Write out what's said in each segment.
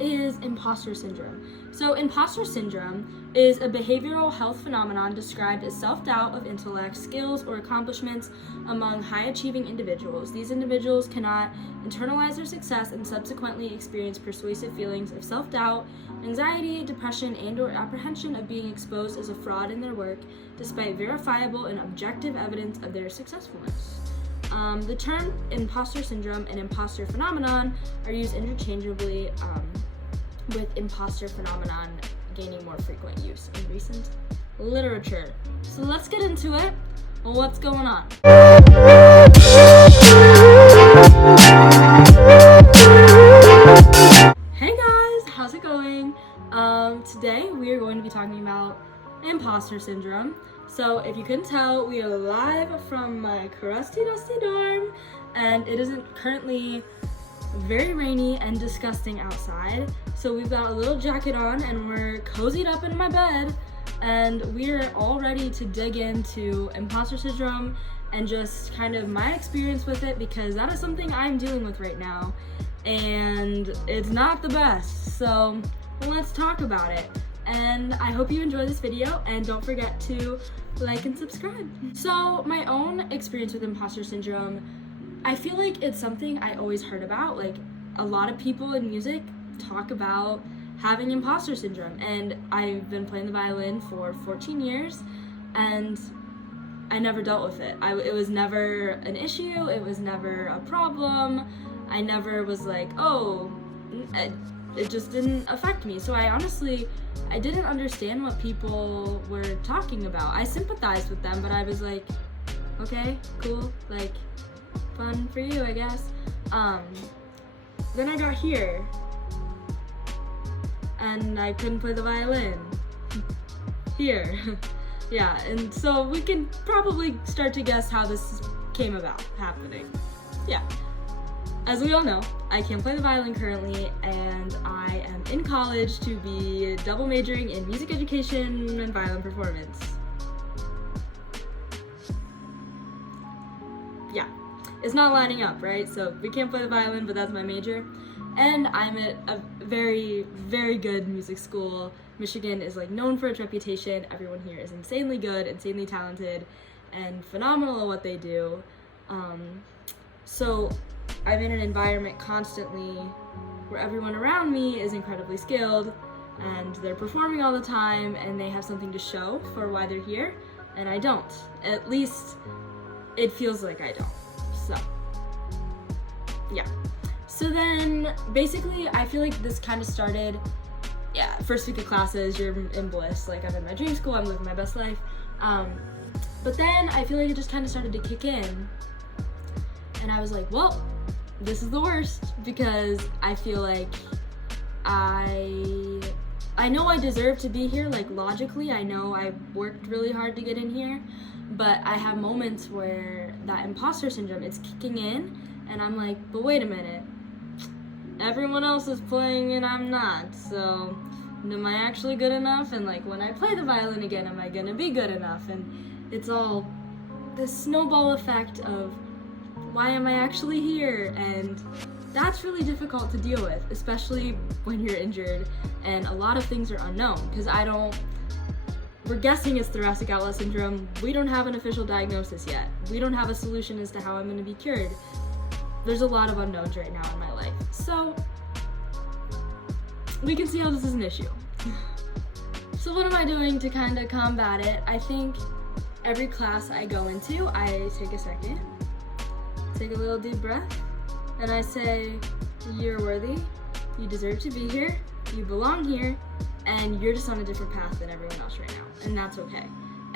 is imposter syndrome? So imposter syndrome is a behavioral health phenomenon described as self-doubt of intellect, skills, or accomplishments among high-achieving individuals. These individuals cannot internalize their success and subsequently experience pervasive feelings of self-doubt, anxiety, depression, and/or apprehension of being exposed as a fraud in their work, despite verifiable and objective evidence of their successfulness. The term imposter syndrome and imposter phenomenon are used interchangeably, with imposter phenomenon gaining more frequent use in recent literature. So let's get into it. Well, what's going on? Hey guys, how's it going? Today we are going to be talking about imposter syndrome. So if you couldn't tell, we are live from my crusty dusty dorm, and it isn't currently very rainy and disgusting outside. So we've got a little jacket on and we're cozied up in my bed, and we're all ready to dig into imposter syndrome and just kind of my experience with it, because that is something I'm dealing with right now and it's not the best. So let's talk about it. And I hope you enjoy this video, and don't forget to like and subscribe. So my own experience with imposter syndrome, I feel like it's something I always heard about. Like, a lot of people in music talk about having imposter syndrome, and I've been playing the violin for 14 years and I never dealt with it. It was never an issue, it was never a problem. I never was like, oh, it just didn't affect me. So I didn't understand what people were talking about. I sympathized with them, but I was like, okay, cool, like, fun for you, I guess. Then I got here and I couldn't play the violin here. Yeah, and so we can probably start to guess how this came about happening. Yeah. As we all know, I can't play the violin currently, and I am in college to be double majoring in music education and violin performance. Yeah, it's not lining up, right? So we can't play the violin, but that's my major. And I'm at a very, very good music school. Michigan is like known for its reputation. Everyone here is insanely good, insanely talented, and phenomenal at what they do. So I'm in an environment constantly where everyone around me is incredibly skilled and they're performing all the time and they have something to show for why they're here, and I don't. At least it feels like I don't. So yeah. So then basically I feel like this kind of started, first week of classes, you're in bliss, like I'm in my dream school, I'm living my best life. But then I feel like it just kind of started to kick in, and I was like, well, this is the worst, because I feel like I know I deserve to be here, like logically, I know I worked really hard to get in here, but I have moments where that imposter syndrome, it's kicking in, and I'm like, but wait a minute, everyone else is playing and I'm not, so am I actually good enough? And like, when I play the violin again, am I gonna be good enough? And it's all this snowball effect of, why am I actually here? And that's really difficult to deal with, especially when you're injured and a lot of things are unknown, because we're guessing it's thoracic outlet syndrome. We don't have an official diagnosis yet. We don't have a solution as to how I'm going to be cured. There's a lot of unknowns right now in my life. So we can see how this is an issue. So what am I doing to kind of combat it? I think every class I go into, I take a second, take a little deep breath, and I say, you're worthy, you deserve to be here, you belong here, and you're just on a different path than everyone else right now, and that's okay.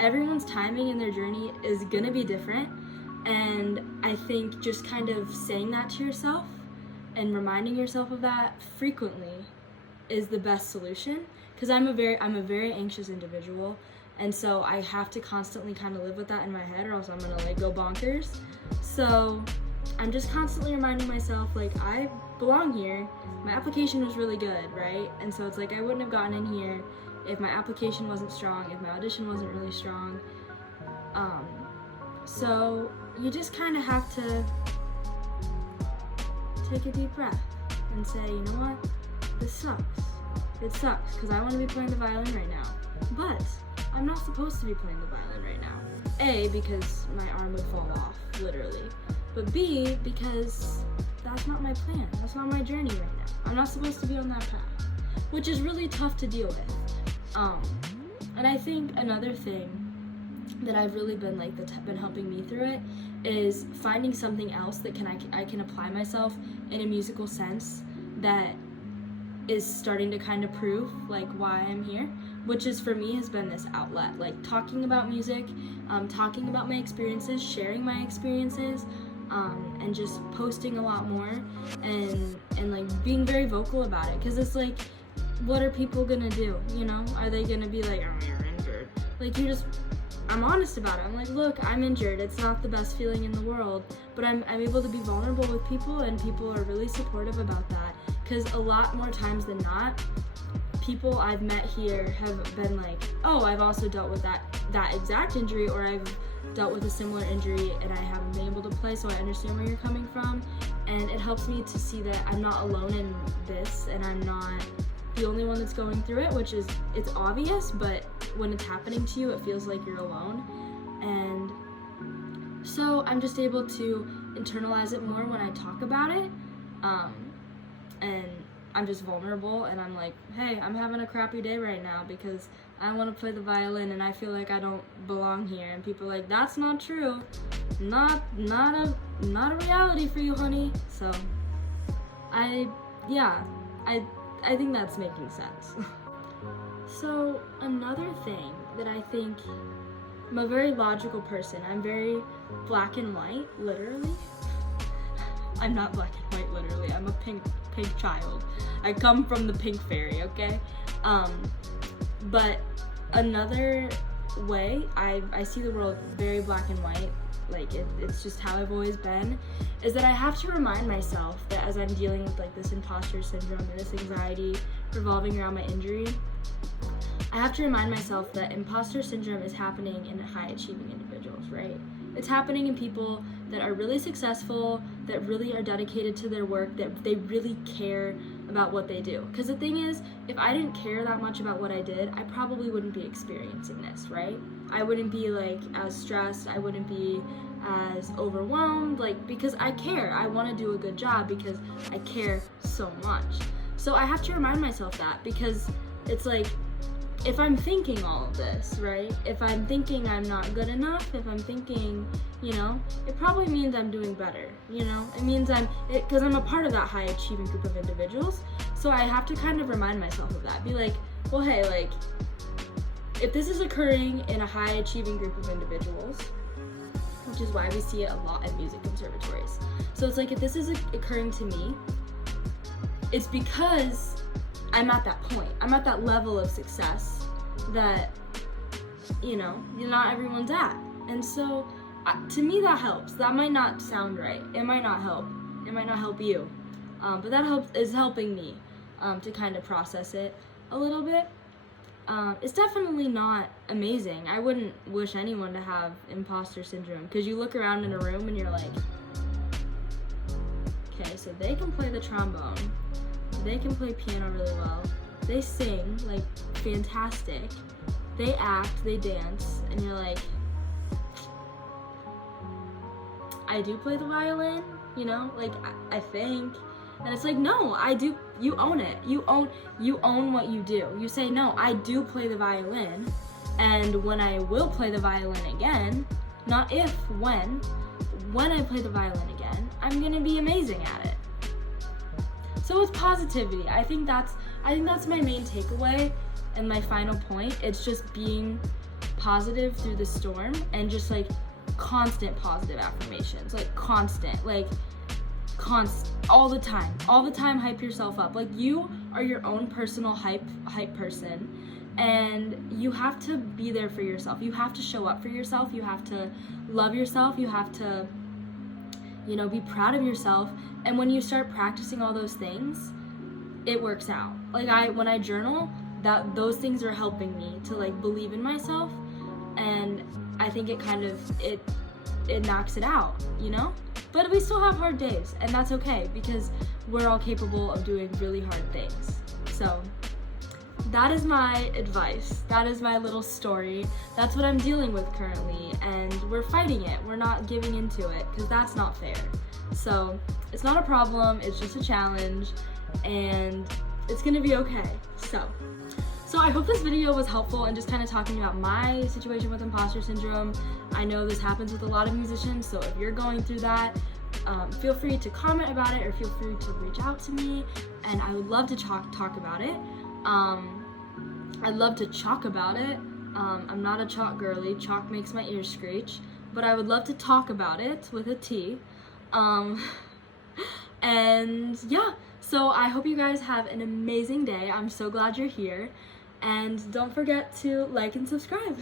Everyone's timing in their journey is gonna be different, and I think just kind of saying that to yourself and reminding yourself of that frequently is the best solution, because I'm a very anxious individual, and so I have to constantly kind of live with that in my head, or else I'm gonna like go bonkers. So I'm just constantly reminding myself, like, I belong here. My application was really good, right? And so it's like I wouldn't have gotten in here if my application wasn't strong, if my audition wasn't really strong. So you just kind of have to take a deep breath and say, you know what, this sucks, it sucks because I want to be playing the violin right now. But I'm not supposed to be playing the violin right now. A, because my arm would fall off, literally. But B, because that's not my plan. That's not my journey right now. I'm not supposed to be on that path, which is really tough to deal with. And I think another thing that I've really been been helping me through it is finding something else that I can apply myself in a musical sense that is starting to kind of prove like why I'm here, which is for me has been this outlet, like talking about music, talking about my experiences, sharing my experiences, and just posting a lot more and like being very vocal about it, because it's like, what are people gonna do, you know? Are they gonna be like, oh, you're injured? Like, I'm honest about it. I'm like, look, I'm injured. It's not the best feeling in the world, but I'm able to be vulnerable with people, and people are really supportive about that, because a lot more times than not, people I've met here have been like, oh, I've also dealt with that exact injury, or I've dealt with a similar injury and I haven't been able to play, so I understand where you're coming from. And it helps me to see that I'm not alone in this, and I'm not the only one that's going through it, which is, it's obvious, but when it's happening to you, it feels like you're alone. And so I'm just able to internalize it more when I talk about it. And I'm just vulnerable, and I'm like, hey, I'm having a crappy day right now because I want to play the violin and I feel like I don't belong here. And people are like, that's not true. Not a reality for you, honey. So I think that's making sense. So another thing that I think, I'm a very logical person. I'm very black and white, literally. I'm not black and white, literally. I'm a pink child. I come from the pink fairy, okay? But another way I see the world very black and white, like it's just how I've always been, is that I have to remind myself that as I'm dealing with like this imposter syndrome and this anxiety revolving around my injury, I have to remind myself that imposter syndrome is happening in high achieving individuals, right? It's happening in people that are really successful, that really are dedicated to their work, that they really care about what they do. Because the thing is, if I didn't care that much about what I did, I probably wouldn't be experiencing this, right? I wouldn't be like as stressed, I wouldn't be as overwhelmed, like, because I care. I want to do a good job because I care so much. So I have to remind myself that, because it's like, if I'm thinking all of this, right? If I'm thinking I'm not good enough, if I'm thinking, you know, it probably means I'm doing better, you know? It means because I'm a part of that high achieving group of individuals. So I have to kind of remind myself of that. Be like, well, hey, like, if this is occurring in a high achieving group of individuals, which is why we see it a lot at music conservatories. So it's like, if this is occurring to me, it's because I'm at that point. I'm at that level of success that, you know, not everyone's at. And so, to me, that helps. That might not sound right. It might not help. It might not help you. But that is helping me to kind of process it a little bit. It's definitely not amazing. I wouldn't wish anyone to have imposter syndrome, because you look around in a room and you're like, okay, so they can play the trombone. They can play piano really well. They sing, like, fantastic. They act, they dance, and you're like, I do play the violin, you know, like, I think. And it's like, no, I do. You own it. You own what you do. You say, no, I do play the violin, and when I will play the violin again, not if, when I play the violin again, I'm gonna be amazing at it. So it's positivity. I think that's my main takeaway and my final point. It's just being positive through the storm, and just like constant positive affirmations, like constant, all the time hype yourself up. Like, you are your own personal hype person, and you have to be there for yourself. You have to show up for yourself. You have to love yourself. You have to, you know, be proud of yourself. And when you start practicing all those things, it works out. Like, when I journal, those things are helping me to like believe in myself, and I think it kind of it knocks it out, you know? But we still have hard days, and that's okay, because we're all capable of doing really hard things. So that is my advice. That is my little story. That's what I'm dealing with currently, and we're fighting it. We're not giving into it, because that's not fair. So it's not a problem, it's just a challenge, and it's gonna be okay. So I hope this video was helpful in just kind of talking about my situation with imposter syndrome. I know this happens with a lot of musicians, so if you're going through that, feel free to comment about it or feel free to reach out to me, and I would love to talk about it. I'd love to chalk about it. I'm not a chalk girly. Chalk makes my ears screech, but I would love to talk about it with a T. And yeah, so I hope you guys have an amazing day. I'm so glad you're here, and don't forget to like and subscribe.